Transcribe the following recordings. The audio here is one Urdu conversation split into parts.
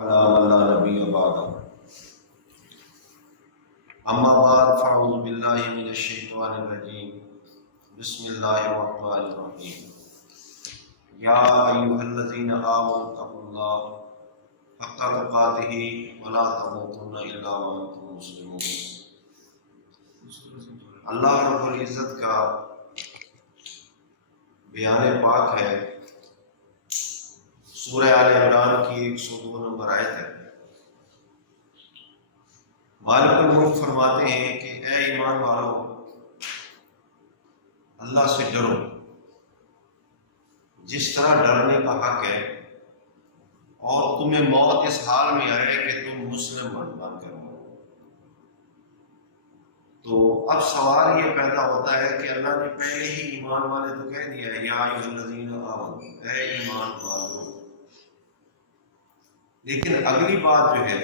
على من لا نبي بعده أما بعد فأعوذ بالله من الشيطان الرجيم بسم الله الرحمن الرحيم يا أيها الذين آمنوا اتقوا الله حق تقاته ولا تموتن إلا وأنتم مسلمون۔ اللہ رب العزت کا بیان پاک ہے، سورہ آل عمران کی 102 نمبر آیت ہے۔ مالک الملک فرماتے ہیں کہ اے ایمان والو، اللہ سے ڈرو جس طرح ڈرنے کا حق ہے، اور تمہیں موت اس حال میں آئے کہ تم مسلم بن کر ہو۔ تو اب سوال یہ پیدا ہوتا ہے کہ اللہ نے پہلے ہی ایمان والے تو کہہ دیا ہے، یا ایھا الذین آمنوا، اے ایمان والو، لیکن اگلی بات جو ہے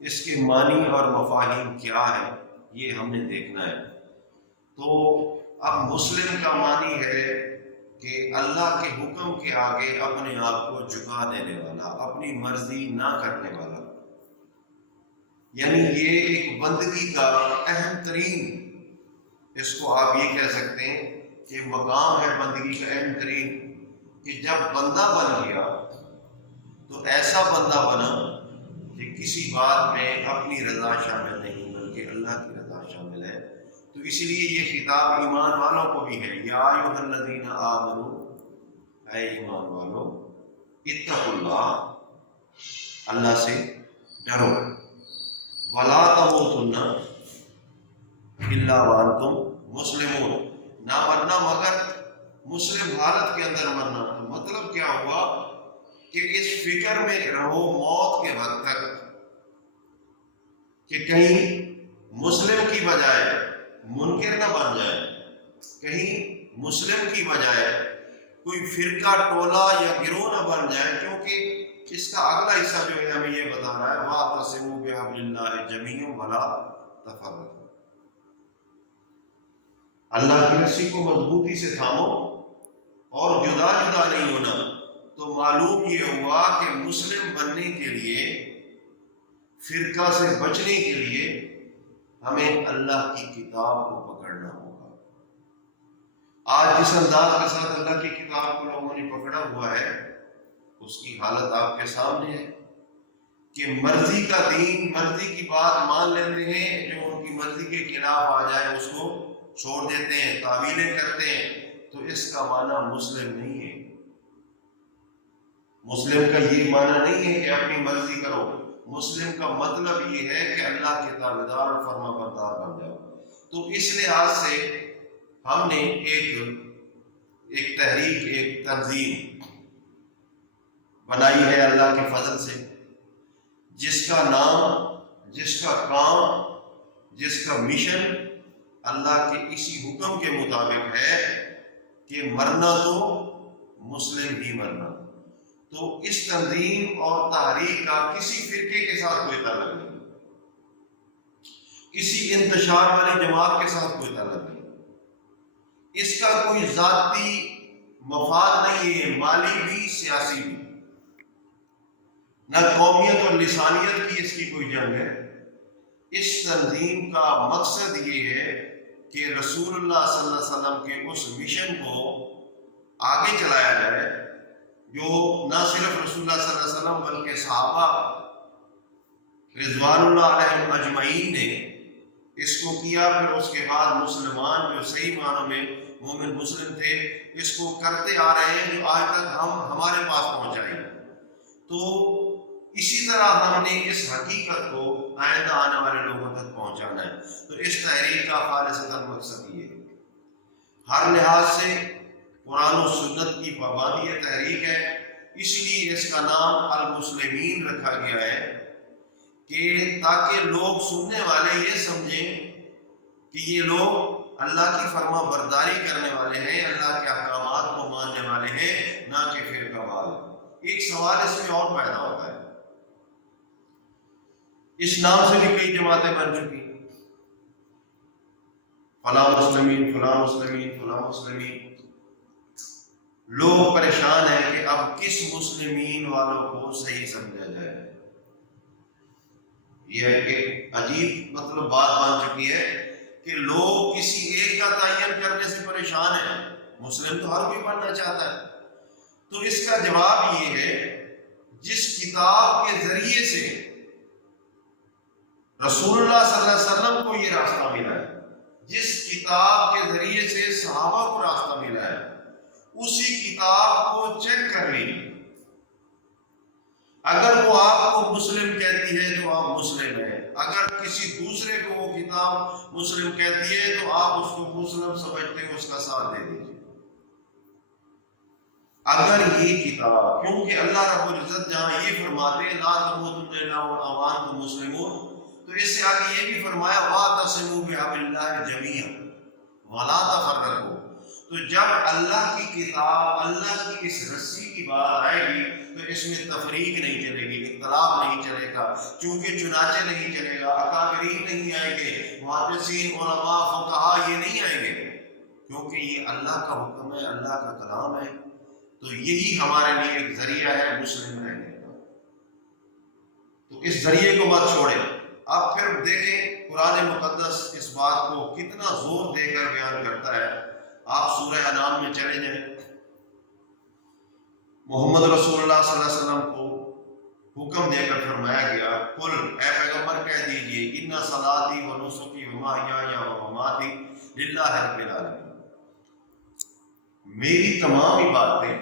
اس کے معنی اور مفاہیم کیا ہے یہ ہم نے دیکھنا ہے۔ تو اب مسلم کا معنی ہے کہ اللہ کے حکم کے آگے اپنے آپ کو جھکا دینے والا، اپنی مرضی نہ کرنے والا، یعنی یہ ایک بندگی کا اہم ترین، اس کو آپ یہ کہہ سکتے ہیں کہ مقام ہے بندگی کا اہم ترین، کہ جب بندہ بن گیا تو ایسا بندہ بنا کہ کسی بات میں اپنی رضا شامل نہیں بلکہ اللہ کی رضا شامل ہے۔ تو اس لیے یہ خطاب ایمان والوں کو بھی ہے، یا ایھا الذین آمنوا، اے ایمان والو، اتقوا اللہ، اللہ سے ڈرو، ولا تموتن الا وانتم مسلمون، نہ مرنا مگر مسلم حالت کے اندر مرنا۔ تو مطلب کیا ہوا کہ اس فکر میں رہو موت کے وقت تک کہ کہیں مسلم کی بجائے منکر نہ بن جائے، کہیں مسلم کی بجائے کوئی فرقہ ٹولہ یا گروہ نہ بن جائے، کیونکہ اس کا اگلا حصہ جو ہے ہمیں یہ بتا رہا ہے، وَاعْتَصِمُوا بِحَبْلِ اللَّهِ جَمِيعًا وَلَا تَفَرَّقُوا، اللہ کی رسی کو مضبوطی سے تھامو اور جدا جدا نہیں ہونا۔ تو معلوم یہ ہوا کہ مسلم بننے کے لیے، فرقہ سے بچنے کے لیے ہمیں اللہ کی کتاب کو پکڑنا ہوگا۔ آج جس انداز کے ساتھ اللہ کی کتاب کو لوگوں نے پکڑا ہوا ہے، اس کی حالت آپ کے سامنے ہے کہ مرضی کا دین، مرضی کی بات مان لیتے ہیں، جو ان کی مرضی کے خلاف آ جائے اس کو چھوڑ دیتے ہیں، تعویلیں کرتے ہیں۔ تو اس کا معنی مسلم نہیں ہے۔ مسلم کا یہ معنی نہیں ہے کہ اپنی مرضی کرو، مسلم کا مطلب یہ ہے کہ اللہ کے تابعدار اور فرما بردار بن جاؤ۔ تو اس لحاظ سے ہم نے ایک تحریک، ایک تنظیم بنائی ہے اللہ کے فضل سے، جس کا نام، جس کا کام، جس کا مشن اللہ کے اسی حکم کے مطابق ہے کہ مرنا تو مسلم ہی مرنا۔ تو اس تنظیم اور تحریک کا کسی فرقے کے ساتھ کوئی تعلق نہیں، کسی انتشار والی جماعت کے ساتھ کوئی تعلق نہیں، اس کا کوئی ذاتی مفاد نہیں ہے، مالی بھی سیاسی بھی، نہ قومیت اور لسانیت کی اس کی کوئی جنگ ہے۔ اس تنظیم کا مقصد یہ ہے کہ رسول اللہ صلی اللہ علیہ وسلم کے اس مشن کو آگے چلایا جائے، جو نہ صرف رسول اللہ صلی اللہ علیہ وسلم بلکہ صحابہ رضوان اللہ علیہم اجمعین نے اس کو کیا، پھر اس کے بعد مسلمان جو صحیح معنوں میں مومن مسلم تھے اس کو کرتے آ رہے ہیں، جو آج تک ہمارے پاس پہنچائے۔ تو اسی طرح ہم نے اس حقیقت کو آئندہ آنے والے لوگوں تک پہنچانا ہے۔ تو اس تحریک کا خالصتاً مقصد یہ ہے، ہر لحاظ سے قرآن و سنت کی پابندی یہ تحریک ہے، اس لیے اس کا نام المسلمین رکھا گیا ہے، کہ تاکہ لوگ سننے والے یہ سمجھیں کہ یہ لوگ اللہ کی فرما برداری کرنے والے ہیں، اللہ کے احکامات کو ماننے والے ہیں، نہ کہ فرقہ وار۔ ایک سوال اس میں اور پیدا ہوتا ہے، اس نام سے بھی کئی جماعتیں بن چکی، فلاں مسلمین، فلاں مسلمین، فلاں مسلمین۔ لوگ پریشان ہیں کہ اب کس مسلمین والوں کو صحیح سمجھا جائے۔ یہ ایک عجیب مطلب بات بن چکی ہے کہ لوگ کسی ایک کا تعین کرنے سے پریشان ہیں، مسلم تو ہر کوئی بننا چاہتا ہے۔ تو اس کا جواب یہ ہے، جس کتاب کے ذریعے سے رسول اللہ صلی اللہ علیہ وسلم کو یہ راستہ ملا ہے، جس کتاب کے ذریعے سے صحابہ کو راستہ ملا ہے، اسی کتاب کو چیک کر لیجیے۔ اگر وہ آپ کو مسلم کہتی ہے تو آپ مسلم ہیں، اگر کسی دوسرے کو وہ کتاب مسلم کہتی ہے تو آپ اس کو مسلم سمجھتے ہیں، اس کا ساتھ دے دیجیے۔ اگر یہ کتاب، کیونکہ اللہ رب العزت جہاں یہ فرماتے ہیں لا تموتن الا وانتم مسلمون، تو اس سے آگے یہ بھی فرمایا واعتصموا بحبل اللہ جمیعا ولا تفرقوا۔ تو جب اللہ کی کتاب، اللہ کی اس رسی کی بات آئے گی تو اس میں تفریق نہیں چلے گی، اختلاف نہیں چلے گا، چونکہ چنانچہ نہیں چلے گا، اکابرین نہیں آئیں گے، محدثین علماء فقہاء یہ نہیں آئیں گے، کیونکہ یہ اللہ کا حکم ہے، اللہ کا کلام ہے۔ تو یہی ہمارے لیے ایک ذریعہ ہے مسلم رہنے کا، تو اس ذریعے کو مت چھوڑیں۔ اب پھر دیکھیں قرآن مقدس اس بات کو کتنا زور دے کر بیان کرتا ہے۔ آپ سورہ انعام میں چلے جائیں، محمد رسول اللہ صلی اللہ علیہ وسلم کو حکم دے کر فرمایا گیا، قل، اے پیغمبر کہہ دیجئے، ان صلاتی و نسکی و محیای و مماتی للہ رب العالمین، میری تمام عبادتیں،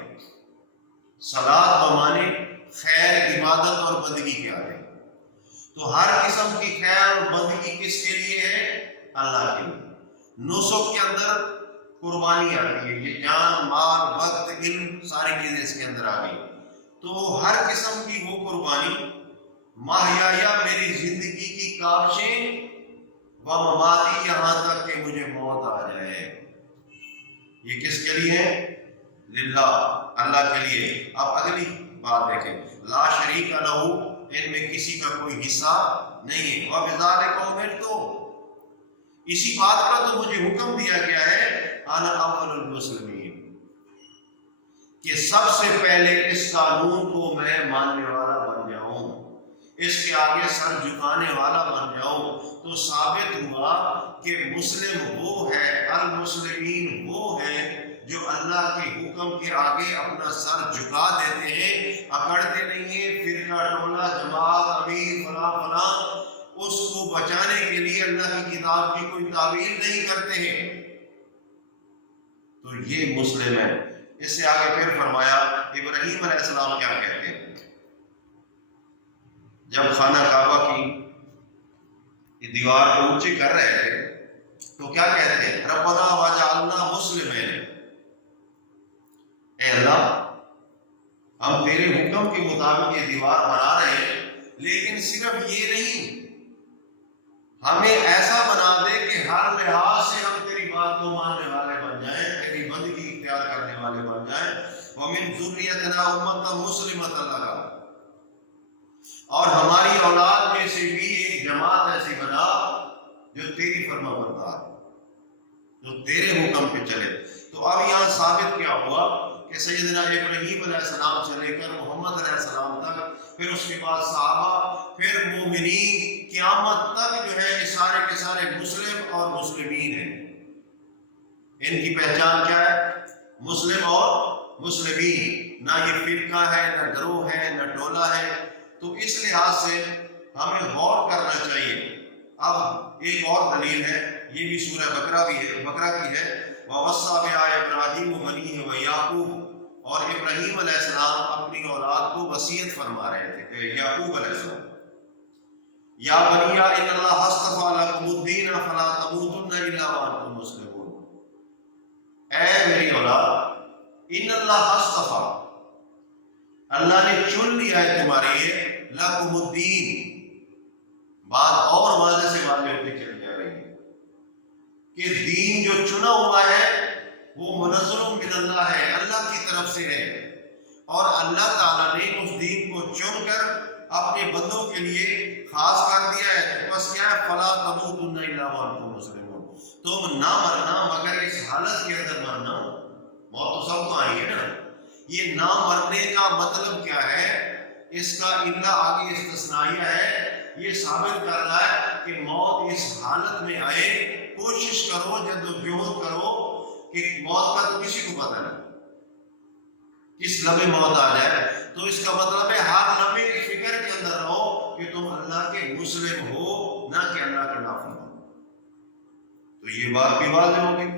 صلاۃ بمانے خیر، عبادت اور بندگی کے آگے، تو ہر قسم کی خیر اور بندگی کس کے لیے ہے؟ اللہ کے لیے۔ نسک کے اندر قربانی آتی ہے، یہ جان، مال، وقت، علم، ساری چیزیں اس کے اندر آ گئی، تو ہر قسم کی وہ قربانی، ماہیا میری زندگی کی کاوشیں، و مماتی یہاں تک کہ مجھے موت آ جائے، یہ کس کے لیے ہے؟ للہ، اللہ کے لیے۔ اب اگلی بات دیکھیں، لا شریک لہ، ان میں کسی کا کوئی حصہ نہیں ہے، وبذالک امرت، اسی بات کا تو مجھے حکم دیا گیا ہے، انا اول المسلمین، کہ سب سے پہلے اس قانون کو میں ماننے والا بن جاؤں، اس کے آگے سر جھکانے والا بن جاؤں۔ تو ثابت ہوا کہ مسلم وہ ہے، المسلمین وہ ہیں جو اللہ کے حکم کے آگے اپنا سر جھکا دیتے ہیں، اکڑتے نہیں ہیں، فرقہ ٹولہ جماعت امیر فلاں فلاں، اس کو بچانے کے لیے اللہ کی کتاب کی کوئی تعویل نہیں کرتے ہیں، تو یہ مسلم ہے۔ اس سے آگے پھر فرمایا، ابراہیم علیہ السلام کیا کہتے ہیں جب خانہ کعبہ کی دیوار کو اونچی کر رہے تھے تو کیا کہتے ہیں؟ ربنا وجعلنا مسلمین، اے اللہ ہم تیرے حکم کے مطابق یہ دیوار بنا رہے ہیں، لیکن صرف یہ نہیں، ہمیں ایسا بنا دے کہ ہر لحاظ سے ہم تیری بات کو ماننے والے بن جائیں، تیری بندگی اختیار کرنے والے بن جائیں، ومن ذریتنا امۃ مسلمۃ لک، اور ہماری اولاد میں سے بھی ایک جماعت ایسی بنا جو تیری فرما بردار، جو تیرے حکم پہ چلے۔ تو اب یہاں ثابت کیا ہوا کہ سیدنا ابراہیم علیہ السلام سے لے کر محمد علیہ السلام تک، پھر اس کے بعد صحابہ، پھر مومنین، قیامت تک جو ہے یہ سارے کے سارے مسلم اور مسلمین ہیں۔ ان کی پہچان کیا ہے؟ مسلم اور مسلمین، نہ یہ فرقہ ہے، نہ گروہ ہے، نہ ٹولہ ہے۔ تو اس لحاظ سے ہمیں غور کرنا چاہیے۔ اب ایک اور دلیل ہے، یہ بھی سورہ بقرہ کی ہے، وَوَصَّىٰ بِهَا إِبْرَاهِيمُ بَنِيهِ وَيَعْقُوبُ، اور ابراہیم علیہ السلام اپنی اولاد کو وصیت فرما رہے تھے، یعقوب علیہ السلام، یا بنی ان اللہ اصطفیٰ لکم الدین فلا تموتن الا وانتم مسلمون، اے میری اولاد، ان اللہ اصطفیٰ، اللہ نے چن لیا ہے تمہارے لیے، لکم الدین، بات اور واضح سے واضح ہوتی چلی جا رہی ہے کہ دین جو چنا ہوا ہے وہ منزل من اللہ ہے، اللہ کی طرف سے ہے، اور اللہ تعالیٰ نے اس دین کو چن کر اپنے بندوں کے لیے خاص کر دیا ہے۔ بس کیا ہے؟ فلا تموتن الا وانتم مسلمون، تم نہ مرنا مگر اس حالت کے اندر مرنا، موت تو سب کو آئی ہے نا۔ یہ نہ مرنے کا مطلب کیا ہے؟ اس کا الا آگے استثنائیہ ہے، یہ ثابت کر رہا ہے کہ موت اس حالت میں آئے، کوشش کرو، جدوجہد کرو کہ موت کا تو کسی کو پتہ نہیں کس لمحے موت آ جائے، تو اس کا مطلب ہے ہر لمحے اس فکر کے اندر رہو کہ تم اللہ کے مسلم ہو، نہ کہ اللہ کے نافرمان۔ تو یہ بات بھی واضح ہو گئی۔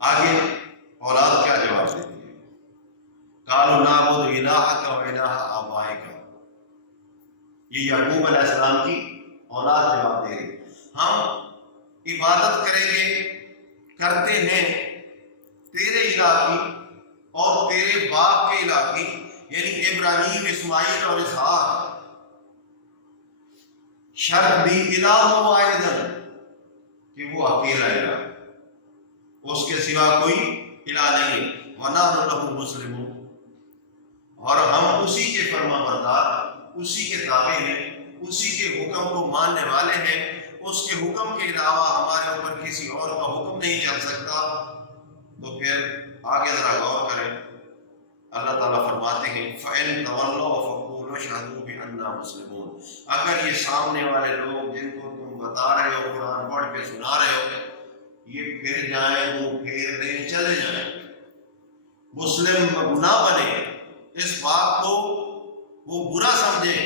آگے اولاد کیا جواب دیتی ہے؟ قالوا نعبد الہک و الہ آبائک، یہ یعقوب علیہ السلام کی اولاد جواب دے رہی، ہم عبادت کریں گے، کرتے ہیں تیرے الہ کی اور تیرے باپ کے الہ کی، یعنی ابراہیم، اسماعیل اور اسحاق، شرط بھی الہ واحد کہ وہ اکیلا الہ، اس کے سوا کوئی الہ نہیں، وَنَحْنُ لَهُ مُسْلِمُونَ، اور ہم اسی کے فرما بردار، اسی کے تابع ہیں، اسی کے حکم کو ماننے والے ہیں، اس کے حکم کے علاوہ ہمارے اوپر کسی اور کا حکم نہیں چل سکتا۔ تو پھر آگے ذرا غور کریں، اللہ تعالیٰ فرماتے ہیں فَإِن تَوَلَّوْا فَقُولُوا اشْهَدُوا بِأَنَّا مُسْلِمُونَ، اگر یہ سامنے والے لوگ جن کو تم بتا رہے ہو، قرآن پڑھ کے سنا رہے ہو، یہ پھر جائیں، وہ پھر دیں، چلے جائیں، مسلم نہ بنے، اس بات کو وہ برا سمجھیں،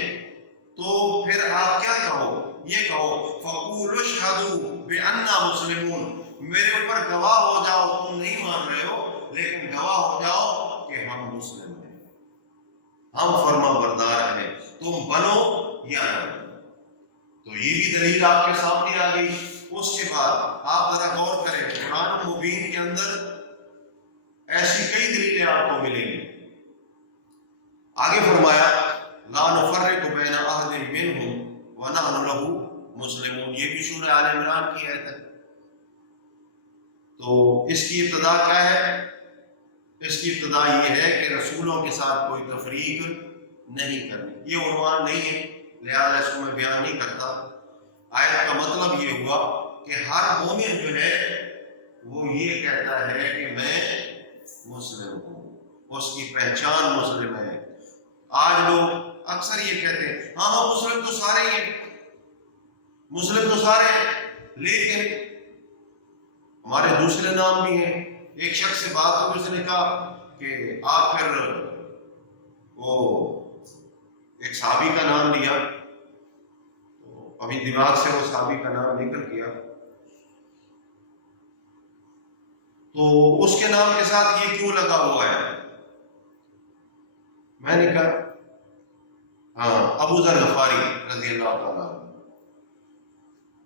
تو پھر آپ کیا کہو؟ یہ کہو فَقُولُوا اشْهَدُوا بِأَنَّا مُسْلِمُونَ، میرے اوپر گواہ ہو جاؤ، تم نہیں مان رہے ہو لیکن گواہ ہو جاؤ کہ ہم مسلم ہیں، ہم فرما بردار ہیں، تم بنو یا نہ بنو۔ تو یہ بھی دلیل آپ کے سامنے آ گئی۔ اس کے بعد آپ ذرا غور کریں، قرآن مبین کے اندر ایسی کئی دلیلیں آپ کو ملیں گی۔ آگے فرمایا لا نفرق بین احد منہم ونحن لہ مسلمون، یہ بھی سورہ آل عمران کی آیت ہے۔ تو اس کی ابتدا کیا ہے؟ اس کی ابتدا یہ ہے کہ رسولوں کے ساتھ کوئی تفریق نہیں کرنی، یہ عنوان نہیں ہے لہذا اس کو میں بیان نہیں کرتا۔ آیت کا مطلب یہ ہوا کہ ہر مومن جو ہے وہ یہ کہتا ہے کہ میں مسلم ہوں، اس کی پہچان مسلم ہے۔ آج لوگ اکثر یہ کہتے ہیں ہاں مسلم تو سارے ہیں، مسلم تو سارے ہیں، لیکن ہمارے دوسرے نام بھی ہیں۔ ایک شخص سے بات ہوئی، اس نے کہا کہ آپ پھر وہ ایک صحابی کا نام لیا، تو ابھی دماغ سے وہ صحابی کا نام نکل گیا، تو اس کے نام کے ساتھ یہ کیوں لگا ہوا ہے؟ میں نے کہا ہاں ابو ذر غفاری رضی اللہ تعالیٰ۔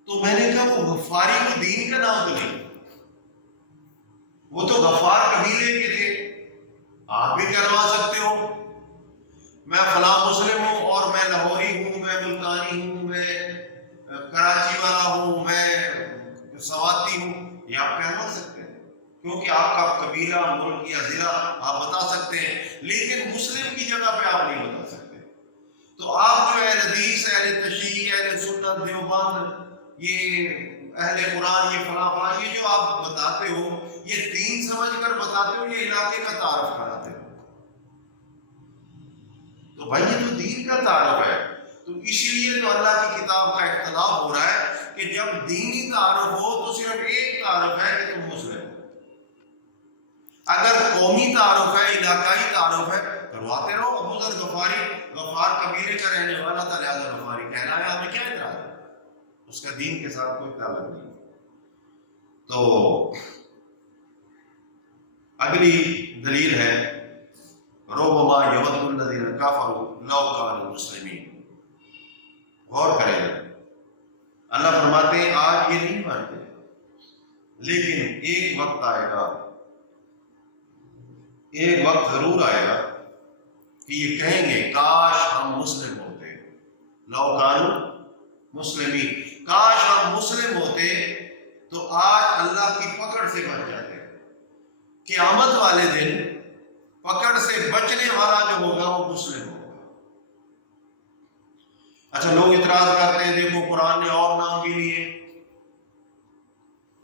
تو میں نے کہا وہ غفاری کو دین کا نام تو نہیں، وہ تو غفار قبیلے کے تھے، آپ بھی کہلوا سکتے ہو میں فلاں مسلم ہوں اور میں لاہوری ہوں، میں ملتانی ہوں، میں کراچی والا ہوں، میں سواتی ہوں، یہ آپ کہلوا سکتے ہیں کیونکہ آپ کا قبیلہ، ملک یا ضلع آپ بتا سکتے ہیں، لیکن مسلم کی جگہ پہ آپ نہیں بتا سکتے۔ تو آپ جو اہل حدیث، اہل تشیع، اہل سنت، دیوبند، یہ اہل قرآن، یہ فلاں فلاں، یہ جو آپ بتاتے ہو یہ دین سمجھ کر بتاتے ہو، یہ علاقے کا تعارف کراتے ہو، تو بھائی یہ تو دین کا تعارف ہے۔ تو اسی لیے تو اللہ کی کتاب کا اختلاف ہو رہا ہے کہ جب دینی تعارف ہو تو صرف ایک تعارف ہے کہ تم مسلم ہو، اگر قومی تعارف ہے، علاقائی تعارف ہے، کرواتے رہو۔ ابو ذر غفاری غفار قبیلے کا رہنے والا تھا لہذا غفاری کہلایا، ہمیں کیا اعتراض ہے؟ اس کا دین کے ساتھ کوئی تعلق نہیں۔ تو اگلی دلیل ہے ربما یود الذین کفروا لو کانوا مسلمین۔ غور کریں، اللہ فرماتے ہیں آج یہ نہیں مانتے، لیکن ایک وقت آئے گا، ایک وقت ضرور آئے گا کہ یہ کہیں گے کاش ہم مسلم ہوتے، لو کانوا مسلمین، کاش ہم مسلم ہوتے تو آج اللہ کی پکڑ سے بچ جاتے۔ قیامت والے دن پکڑ سے بچنے والا جو ہوگا وہ مسلم ہوگا۔ اچھا لوگ اعتراض کرتے ہیں دیکھو قرآن نے اور نام بھی لیے،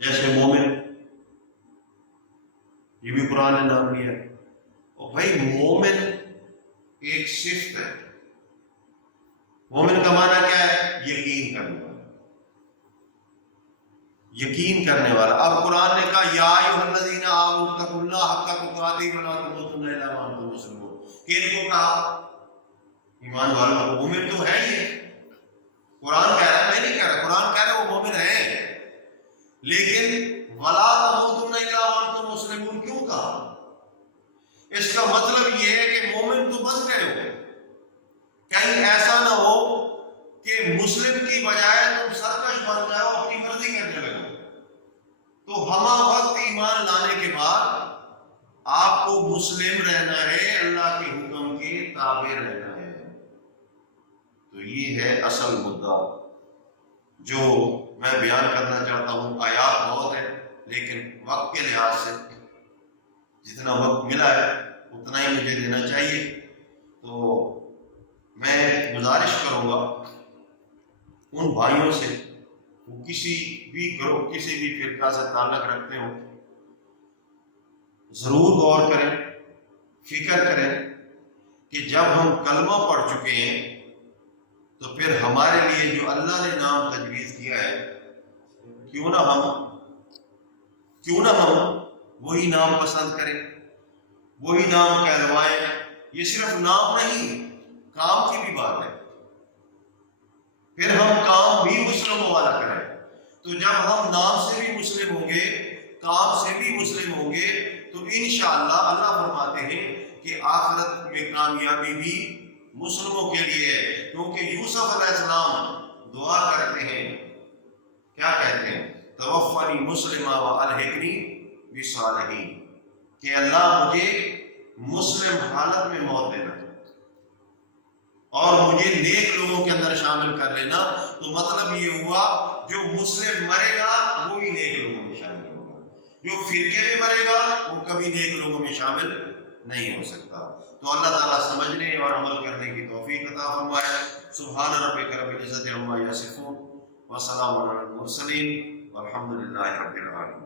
جیسے مومن، یہ بھی قرآن نے نام لیا۔ اور بھائی مومن ایک صفت ہے، مومن کا معنی کیا ہے؟ یقین کرنے والا، یقین کرنے والا۔ اب قرآن نے کہا یا ایھا الذین آمنوا اتقوا اللہ حق تقاتہ ولا تموتن الا وانتم مسلمون، کن کو کہا؟ ایمان والوں۔ مومن تو ہے یہ، قرآن کہہ رہا ہے، میں نہیں کہہ رہا، قرآن کہہ رہا ہے وہ مومن ہے، لیکن ولا تموتن الا وانتم مسلمون کیوں کہا؟ اس کا مطلب یہ ہے کہ مومن تو بن گئے ہو، کہیں ایسا نہ ہو کہ مسلم کی بجائے تم سرکش بن جاؤ، اپنی مرضی کرنے لگو۔ تو ہمہ وقت ایمان لانے کے بعد آپ کو مسلم رہنا ہے، اللہ کے حکم کے تابع رہنا ہے۔ تو یہ ہے اصل مدعا جو میں بیان کرنا چاہتا ہوں۔ آیات بہت ہے، لیکن وقت کے لحاظ سے جتنا وقت ملا ہے اتنا ہی مجھے دینا چاہیے۔ تو میں گزارش کروں گا ان بھائیوں سے، وہ کسی بھی گروہ، کسی بھی فرقہ سے تعلق رکھتے ہوں، ضرور غور کریں، فکر کریں کہ جب ہم کلمہ پڑھ چکے ہیں تو پھر ہمارے لیے جو اللہ نے نام تجویز کیا ہے، کیوں نہ ہم وہی نام پسند کریں، وہی نام کہلوائیں۔ یہ صرف نام نہیں، کام کی بھی بات ہے، پھر ہم کام بھی مسلموں والا کریں۔ تو جب ہم نام سے بھی مسلم ہوں گے، کام سے بھی مسلم ہوں گے، تو انشاءاللہ اللہ فرماتے ہیں کہ آخرت میں کامیابی بھی مسلموں کے لیے ہے، کیونکہ یوسف علیہ السلام دعا کرتے ہیں، کیا کہتے ہیں؟ توفنی مسلمہ والحقنی بالصالحین، کہ اللہ مجھے مسلم حالت میں موت دینا اور مجھے نیک لوگوں کے اندر شامل کر لینا۔ تو مطلب یہ ہوا جو مسلم مرے گا وہی نیک لوگوں میں شامل ہوگا، جو فرقے میں مرے گا وہ کبھی نیک لوگوں میں شامل نہیں ہو سکتا۔ تو اللہ تعالیٰ سمجھنے اور عمل کرنے کی توفیق عطا فرمائے۔ سبحان ربک رب العزۃ عما یصفون وسلام علی المرسلین والحمد للہ رب العالمین۔